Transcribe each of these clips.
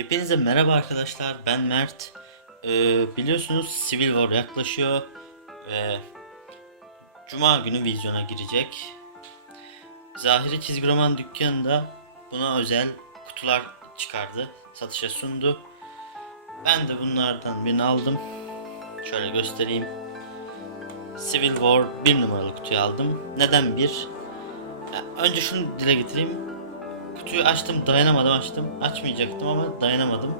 Hepinize merhaba arkadaşlar. Ben Mert. Ee, biliyorsunuz Civil War yaklaşıyor ve Cuma günü vizyona girecek. Zahiri çizgi roman dükkanında buna özel kutular çıkardı, satışa sundu. Ben de bunlardan birini aldım. Şöyle göstereyim. Civil War 1 numaralı kutuyu aldım. Neden 1? Önce şunu dile getireyim. Kutuyu açtım dayanamadım açtım. Açmayacaktım ama dayanamadım.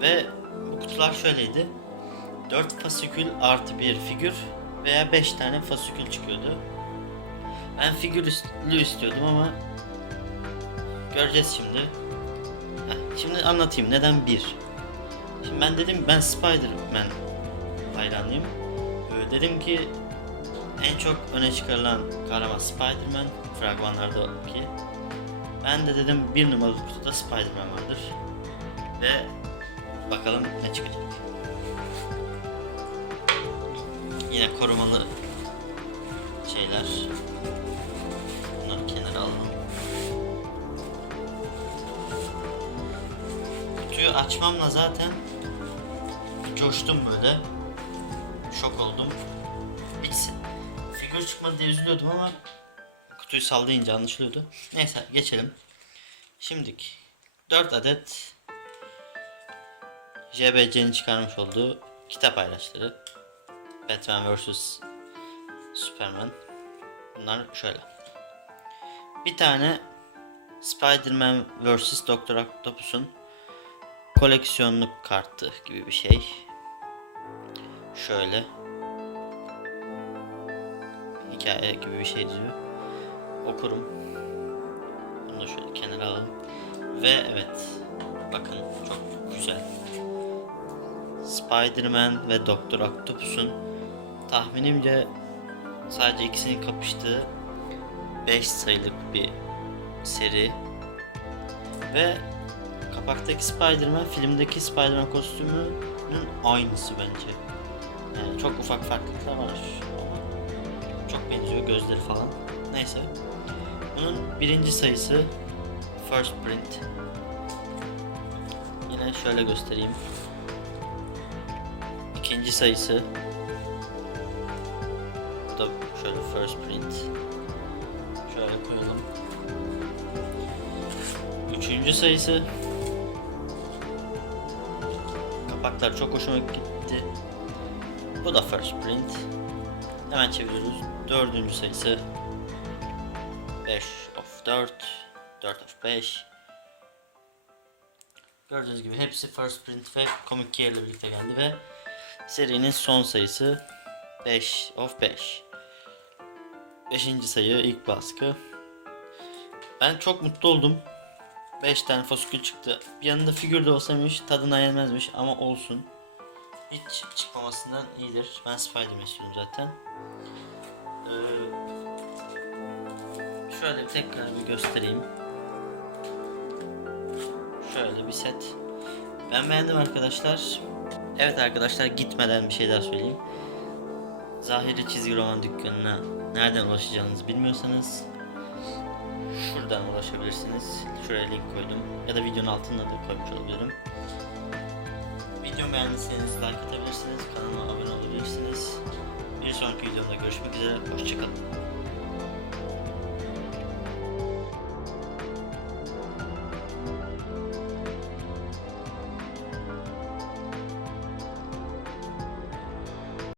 Ve bu kutular şöyleydi. 4 fasikül artı bir figür veya 5 tane fasikül çıkıyordu. Ben figürlü istiyordum ama göreceğiz şimdi. Heh, şimdi anlatayım neden 1. Şimdi ben dedim ben Spider-Man hayranıyım. Ee, dedim ki en çok öne çıkarılan kahraman Spider-Man fragmanlardaki. Ben de dedim bir numaralı kutuda Spider-Man vardır. Ve bakalım ne çıkacak. Yine korumalı şeyler. Bunları kenara alalım. Kutuyu açmamla zaten coştum böyle. Şok oldum. Hiç figür çıkmadı diye üzülüyordum ama kutuyu sallayınca anlaşılıyordu. Neyse geçelim. Şimdik 4 adet JBC'nin çıkarmış olduğu kitap ayraçları. Batman vs Superman. Bunlar şöyle. Bir tane Spider-Man vs Dr. Octopus'un koleksiyonluk kartı gibi bir şey. Şöyle hikaye gibi bir şey diyor. Okurum. Bunu da şöyle kenara alalım. Ve evet. Bakın çok güzel. Spider-Man ve Doktor Octopus'un tahminimce sadece ikisinin kapıştığı 5 sayılık bir seri. Ve kapaktaki Spider-Man filmdeki Spider-Man kostümünün aynısı bence. Yani çok ufak farklılıklar var çok benziyor gözleri falan. Neyse. Bunun birinci sayısı First Print. Yine şöyle göstereyim. İkinci sayısı Bu da şöyle First Print. Şöyle koyalım. Üçüncü sayısı Kapaklar çok hoşuma gitti. Bu da First Print. Hemen çeviriyoruz. Dördüncü sayısı 5 of 4 4 of 5 Gördüğünüz gibi hepsi first print ve comic key ile birlikte geldi ve serinin son sayısı 5 of 5 Beşinci sayı ilk baskı. Ben çok mutlu oldum. 5 tane fasikül çıktı. Bir yanında figür de olsaymış tadına yenmezmiş ama olsun. Hiç çıkmamasından iyidir. Ben Spider-Man istiyorum zaten. Ee, Şöyle tekrar bir göstereyim. Şöyle bir set. Ben beğendim arkadaşlar. Evet arkadaşlar gitmeden bir şey daha söyleyeyim. Zahiri çizgi roman dükkanına nereden ulaşacağınızı bilmiyorsanız şuradan ulaşabilirsiniz. Şuraya link koydum. Ya da videonun altına da koymuş olabilirim. Videomu beğendiyseniz like atabilirsiniz. Kanalıma abone olabilirsiniz. Bir sonraki videomda görüşmek üzere. Hoşçakalın.